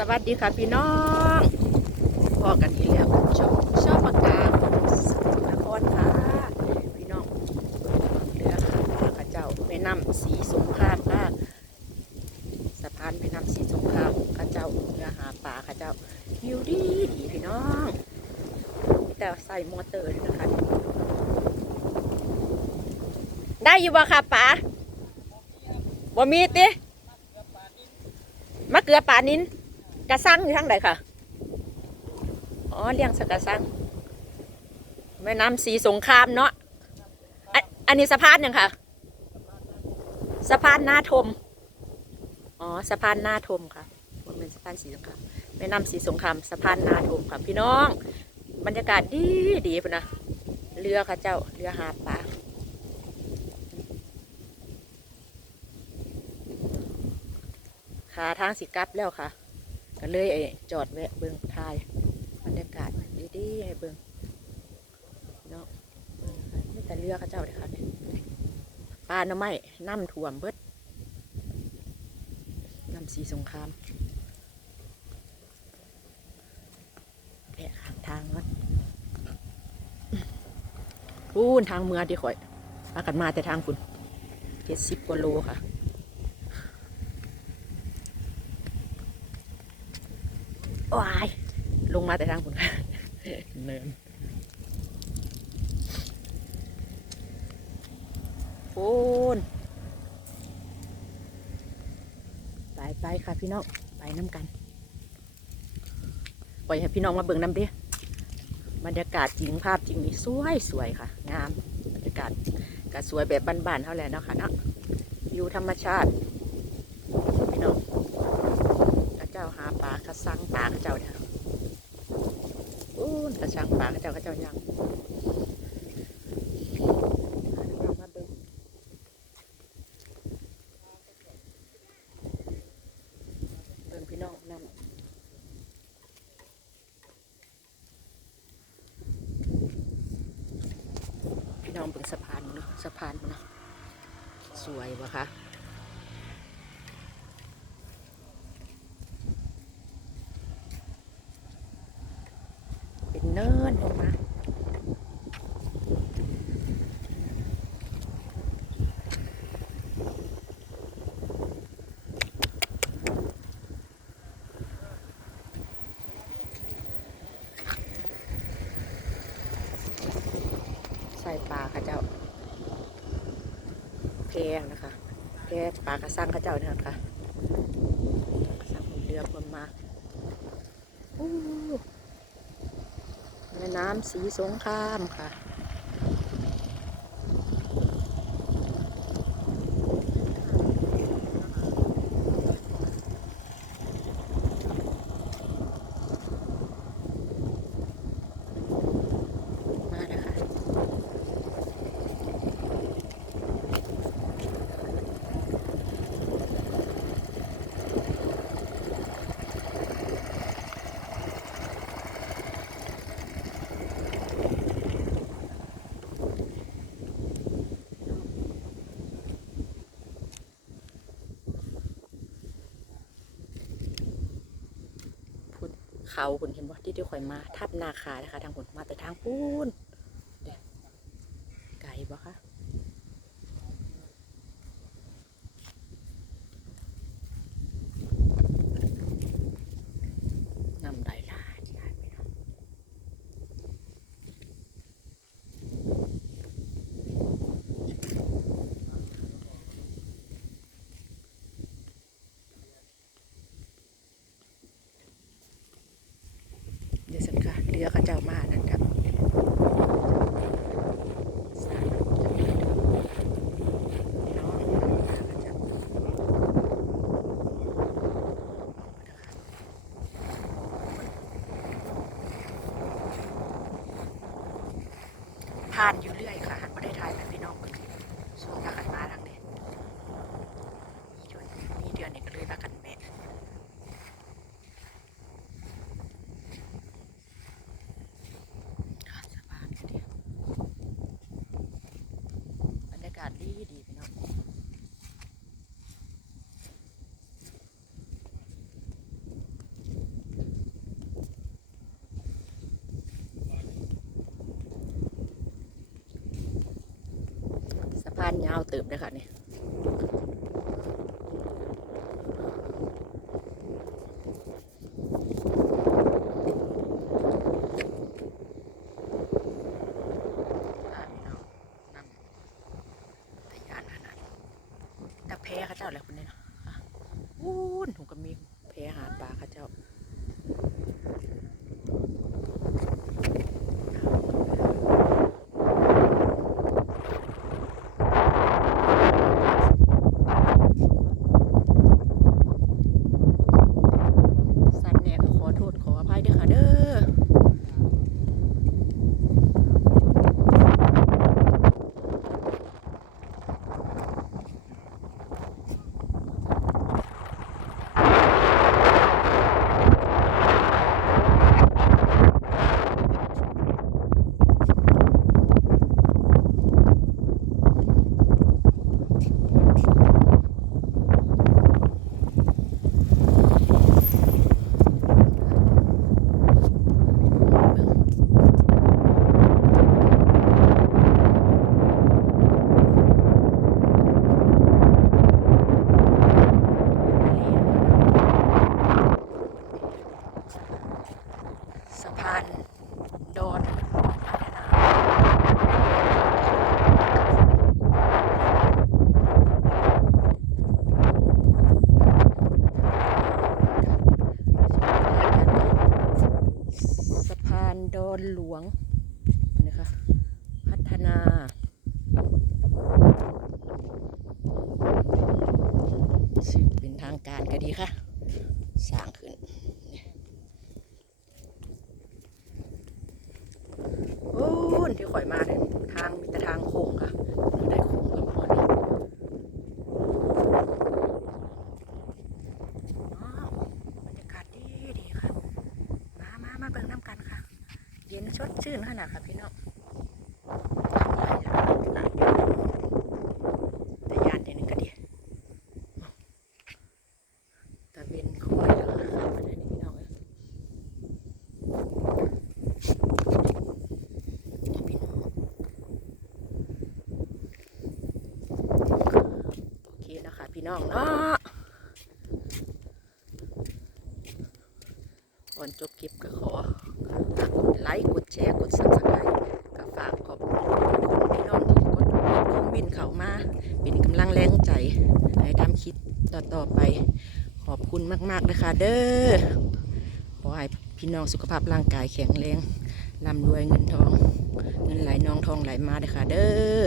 สวัสดีค่ะพี่น้องพอกันอีกแล้วกับช่องชอบปากกาสกลนครค่ะ พี่น้องเรือหาปลาข้าเจ้าแม่น้ำสีสงครามค่ะสะพานแม่น้ำสีสงครามข้าเจ้าเรือหาปลาข้าเจ้าวิวดีดีพี่น้องแต่ใส่มอเตอร์ด้วยนะคะได้อยู่บ่ค่ะป๋าบ่มีติมะเกลือป่านิน กระซังอยู่ทางไหนค่ะ อ๋อเลี้ยงสกกระซังแม่น้ำสีสงครามเนาะอันนี้สะพานยังค่ะ สะพานหน้าทม อ๋อสะพานหน้าทมค่ะมันเป็นสะพานสีสงครามแม่น้ำสีสงครามสะพานหน้าทมค่ะพี่น้อง บรรยากาศดีดีพนนะเรือค่ะเจ้าเรือหาปลาขาทางสิกลับแล้วค่ะ ก็เลยไอ้จอดแวะเบิงทายบรรยากาศดีๆให้เบิงเนาะเบิ่งค่ะไม่แต่เรือเขาเจ้าเลยค่ะเนี่ยปลาหน่อไม้น้ำท่วมเบิดน้ำสีสงครามแอะข้างทางวัดพูนทางเมืองที่ข่อยพากันมาแต่ทางคุณเจ็ดสิบกว่าโลค่ะ ว้าย ลงมาแต่ทางคุณเนินโอนไปไปค่ะพี่น้อง ไปน้ำกัน ปล่อยให้พี่น้องมาเบิ่งน้ำเดิบรรยากาศจริงภาพจริงนี่สวยสวยค่ะ งามบรรยากาศก็สวยแบบบ้านๆเท่าแหละเนาะค่ะเนาะวิวธรรมชาติพี่น้อง ข้าเจ้าหาปลา กระสังปลาข้าเจ้าเนี่ยอู้นกระชังปลาข้าเจ้าข้าเจ้ายังมาเบิ่งเบิ่งพี่น้องนำพี่น้องเบิ่งสะพานเนาะสะพานเนาะสวยวะคะ เป็นเนินลงมา ใส่ปลาข้าเจ้าแพนะคะ ปลากระซังกระเจ้าเนี่ยค่ะกระซังผมเรือผมมากแม่น้ำสีสงครามค่ะ เขาคุณเห็นบ่ที่ที่ข่อยมาทับนาคานะคะทางผลมาแต่ทางปูนเดี๋ยวไก่บ่คะนำได้ลาที่ได้ไหมเนาะ เดี๋ยวสักค่ะเรือก็เจ้ามานั่นครับผ่านอยู่เรื่อยค่ะหันมาได้ทายแบบพี่น้องเบิ่งสู้พากันมาทางนี้ช่วยนี่เดือนนี้ก็เลยพากันแบะ ค่ะสะพานเดียวบรรยากาศดีดีพี่น้องานยาวเติบเลยค่ะนี่อ่าพี่น้องนั่งทะยานขนาดตะแพ้เข้าเจ้าอะไรคนนี้เนาะอะอู้นผมก็มีแพ้หาปลาเข้าเจ้า สันแหน่ก็ขอโทษขออภัยด้วยค่ะเด้อ สะพานโดนสะพานโดนหลวงนะคะพัฒนาสื่อเป็นทางการก็ดีค่ะ สร้างขึ้น โอ้นที่ข่อยมาเนี่ยทางมีแต่ทางโค้งค่ะได้โค้งกับพอนี่อ้าวบรรยากาศดีดีค่ะ มามามาเบิ่งน้ำกันค่ะ เย็นชดชื่นขนาดค่ะพี่น้องแต่ยานเดี๋ยวนึงก็ดีตะเวนคอยแล้วค่ะมาได้นี่พี่น้องเอ้ยพี่น้องโอเคนะคะพี่น้องเนาะก่อน จบคลิปก็ขอกดไลค์กดแชร์กดซับสไครต์ก็ฝากขอบคุณพี่น้องที่กดคอมเมนต์เข้ามาเป็นกำลังแรงใจให้ทำคลิปต่อๆไป ขอบคุณมากๆนะคะ เด้อขอให้พี่น้องสุขภาพร่างกายแข็งแรงร่ำรวยเงินทอง เงินไหลนองทองไหลมาเด้อค่ะเด้อ